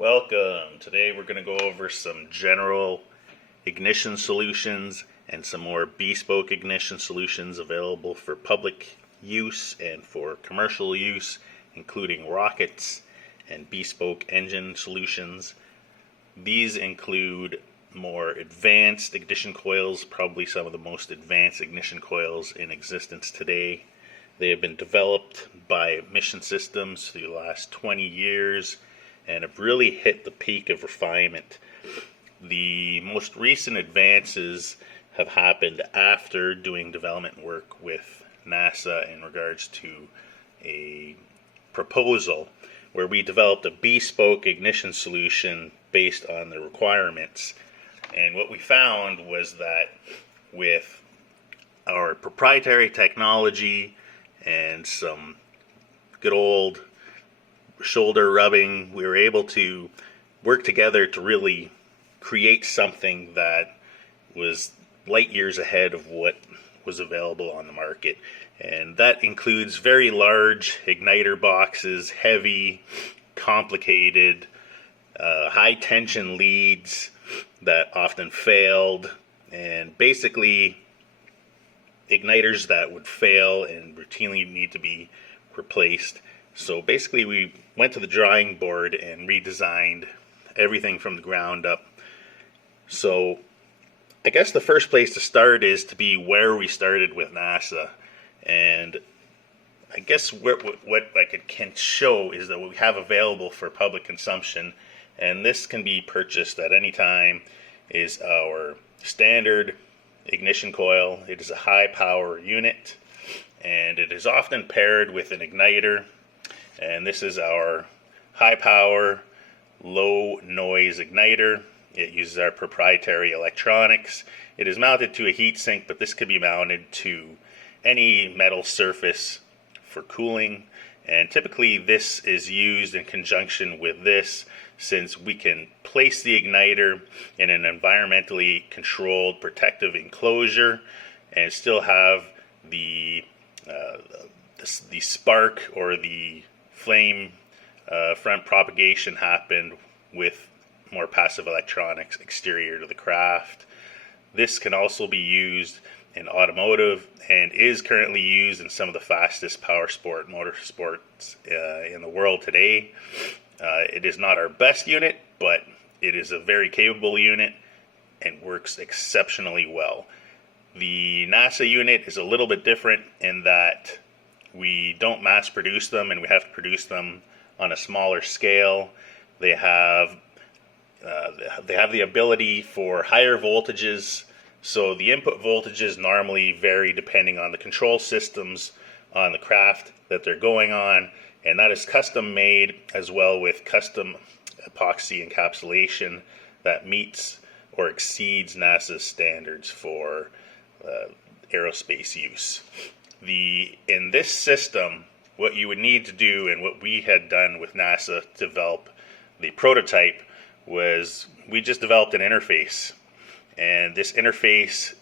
Welcome. Today we're going to go over some general ignition solutions and some more bespoke ignition solutions available for public use and for commercial use, including rockets and bespoke engine solutions. These include more advanced ignition coils, probably some of the most advanced ignition coils in existence today. They have been developed by Mission Systems for the last 20 years and have really hit the peak of refinement. The most recent advances have happened after doing development work with NASA in regards to a proposal where we developed a bespoke ignition solution based on the requirements. And what we found was that with our proprietary technology and some good old shoulder rubbing, we were able to work together to really create something that was light years ahead of what was available on the market. And that includes very large igniter boxes, heavy, complicated, high tension leads that often failed, and basically igniters that would fail and routinely need to be replaced. So basically we went to the drawing board and redesigned everything from the ground up. So I guess the first place to start is to be where we started with NASA. And I guess what I can show is that what we have available for public consumption, and this can be purchased at any time, is our standard ignition coil. It is a high power unit, and it is often paired with an igniter. And this is our high power, low noise igniter. It uses our proprietary electronics. It is mounted to a heat sink, but this could be mounted to any metal surface for cooling. And typically this is used in conjunction with this, since we can place the igniter in an environmentally controlled protective enclosure and still have the spark or the flame front propagation happen with more passive electronics exterior to the craft. This can also be used in automotive and is currently used in some of the fastest power sport motorsports in the world today. It is not our best unit, but it is a very capable unit and works exceptionally well. The NASA unit is a little bit different in that we don't mass produce them, and we have to produce them on a smaller scale. They have the ability for higher voltages, so the input voltages normally vary depending on the control systems on the craft that they're going on, and that is custom made as well with custom epoxy encapsulation that meets or exceeds NASA's standards for aerospace use. In this system, what you would need to do, and what we had done with NASA to develop the prototype, was we just developed an interface. And this interface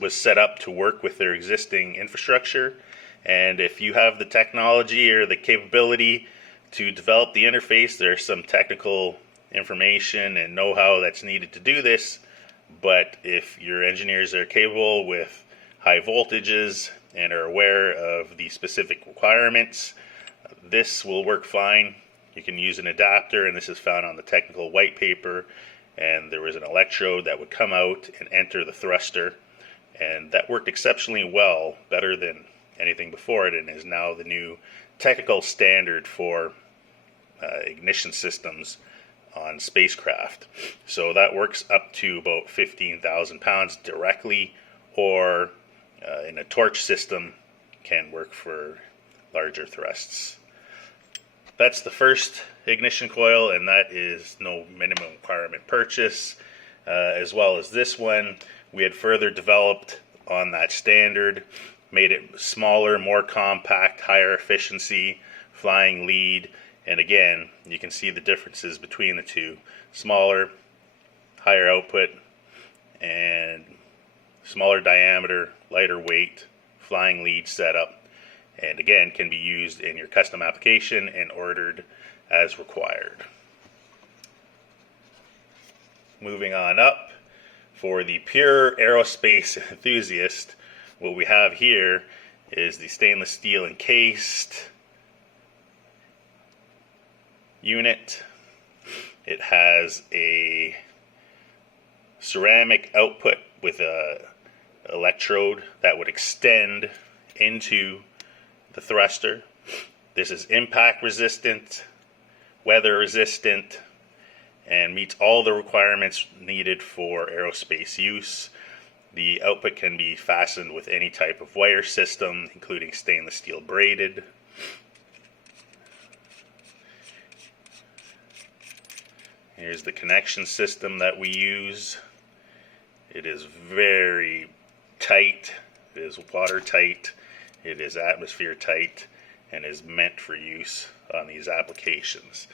was set up to work with their existing infrastructure. And if you have the technology or the capability to develop the interface, there's some technical information and know-how that's needed to do this. But if your engineers are capable with high voltages and are aware of the specific requirements, this will work fine. You can use an adapter, and this is found on the technical white paper. And there was an electrode that would come out and enter the thruster, and that worked exceptionally well, better than anything before it, and is now the new technical standard for ignition systems on spacecraft. So that works up to about 15,000 pounds directly, or in a torch system can work for larger thrusts. That's the first ignition coil, and that is no minimum requirement purchase. As well as this one, we had further developed on that standard, made it smaller, more compact, higher efficiency, flying lead. And again, you can see the differences between the two. Smaller, higher output, and smaller diameter, lighter weight, flying lead setup. And again, can be used in your custom application and ordered as required. moving on up, for the pure aerospace enthusiast, what we have here is the stainless steel encased unit. It has a ceramic output with a electrode that would extend into the thruster. This is impact resistant, weather resistant, and meets all the requirements needed for aerospace use. The output can be fastened with any type of wire system, including stainless steel braided. Here's the connection system that we use. It is very tight, it is watertight, it is atmosphere tight, and is meant for use on these applications.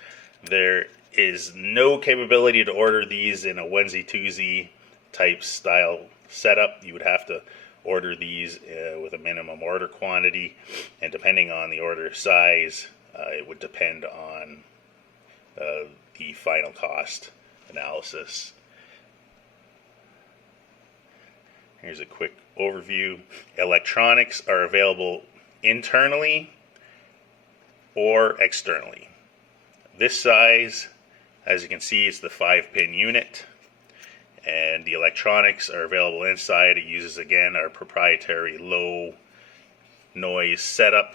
There is no capability to order these in a onesie twosie type style setup. You would have to order these with a minimum order quantity, and depending on the order size, it would depend on the final cost analysis. Here's a quick overview. Electronics are available internally or externally. This size, as you can see, is the 5-pin unit, and the electronics are available inside. It uses, again, our proprietary low noise setup,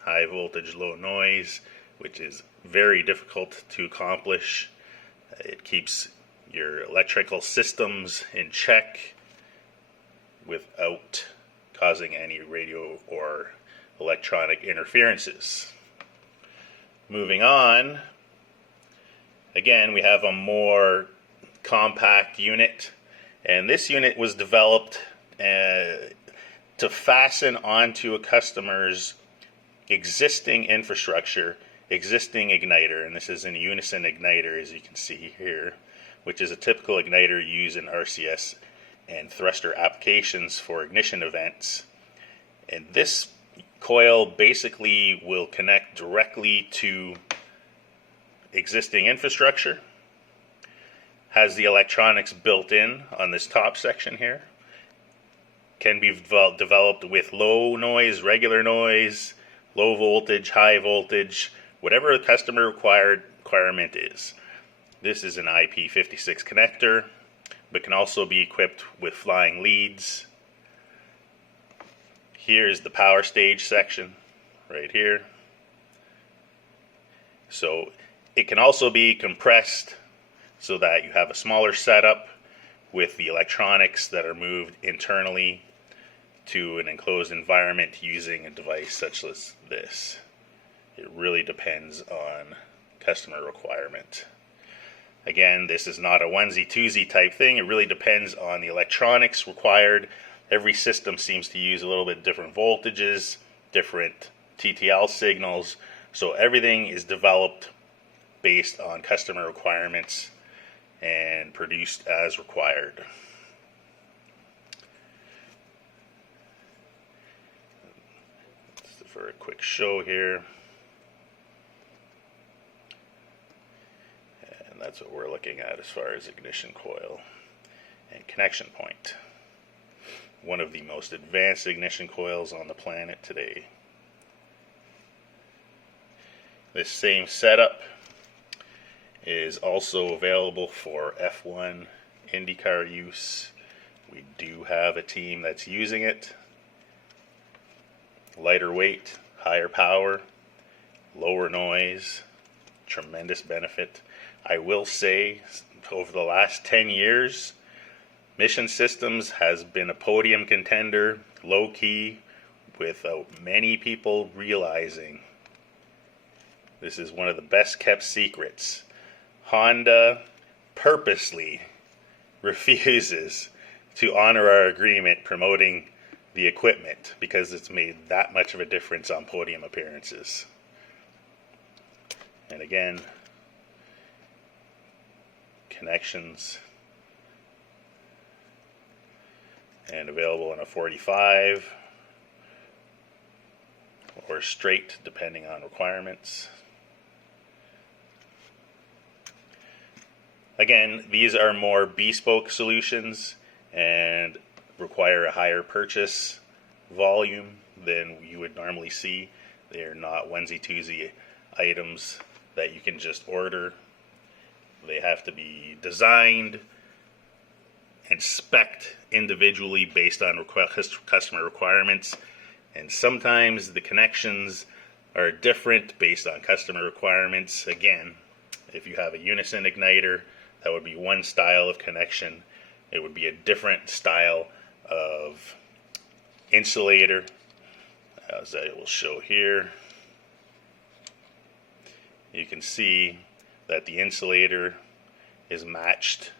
high voltage, low noise, which is very difficult to accomplish. It keeps your electrical systems in check without causing any radio or electronic interferences. Moving on, again, we have a more compact unit, and this unit was developed to fasten onto a customer's existing infrastructure, existing igniter, and this is an unison igniter, as you can see here, which is a typical igniter used in RCS and thruster applications for ignition events. And this coil basically will connect directly to existing infrastructure, has the electronics built in on this top section here, can be developed with low noise, regular noise, low voltage, high voltage, whatever the customer requirement is. This is an IP56 connector, but can also be equipped with flying leads. Here's the power stage section right here. So it can also be compressed so that you have a smaller setup with the electronics that are moved internally to an enclosed environment using a device such as this. It really depends on customer requirement. Again, this is not a onesie twosie type thing. It really depends on the electronics required. Every system seems to use a little bit different voltages, different TTL signals. So everything is developed based on customer requirements and produced as required. For a quick show here. And that's what we're looking at as far as ignition coil and connection point. One of the most advanced ignition coils on the planet today. This same setup is also available for F1 IndyCar use. We do have a team that's using it. Lighter weight, higher power, lower noise, tremendous benefit. I will say, over the last 10 years, Mission Systems has been a podium contender, low-key, without many people realizing. This is one of the best kept secrets. Honda purposely refuses to honor our agreement promoting the equipment because it's made that much of a difference on podium appearances. And again, connections, and available in a 45 or straight depending on requirements. Again, these are more bespoke solutions and require a higher purchase volume than you would normally see. They are not onesie-twosie items that you can just order. They have to be designed and spec'd individually based on customer requirements, and sometimes the connections are different based on customer requirements. Again, if you have a unison igniter, that would be one style of connection. It would be a different style of insulator, as I will show here. You can see that the insulator is matched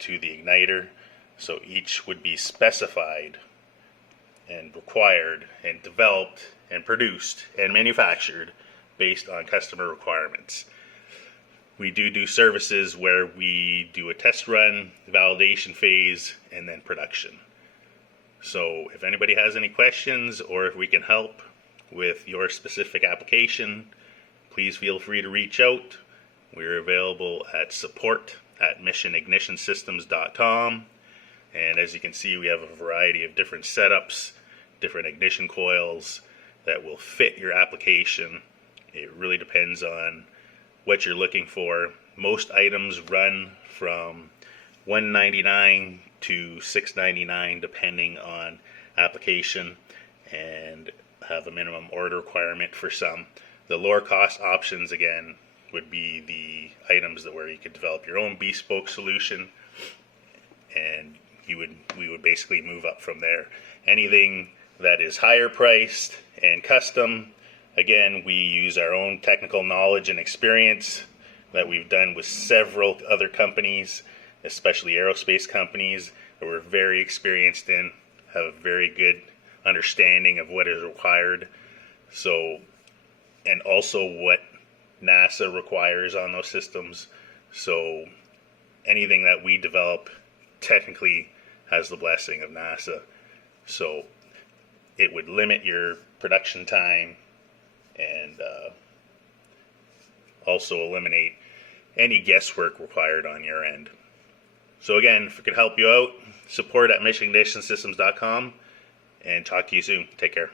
to the igniter, so each would be specified and required and developed and produced and manufactured based on customer requirements. We do services where we do a test run, validation phase, and then production. So if anybody has any questions or if we can help with your specific application, please feel free to reach out. We're available at support@missionignitionsystems.com. And as you can see, we have a variety of different setups, different ignition coils that will fit your application. It really depends on what you're looking for. Most items run from $199 to $699 depending on application, and have a minimum order requirement for some. The lower cost options, again, would be the items where you could develop your own bespoke solution, and we would basically move up from there. Anything that is higher priced and custom, again, we use our own technical knowledge and experience that we've done with several other companies, especially aerospace companies that we're very experienced in, have a very good understanding of what is required. So, and also what NASA requires on those systems. So anything that we develop technically has the blessing of NASA. So it would limit your production time and also eliminate any guesswork required on your end. So again, if it could help you out, support@missionignitionsystems.com, and talk to you soon. Take care.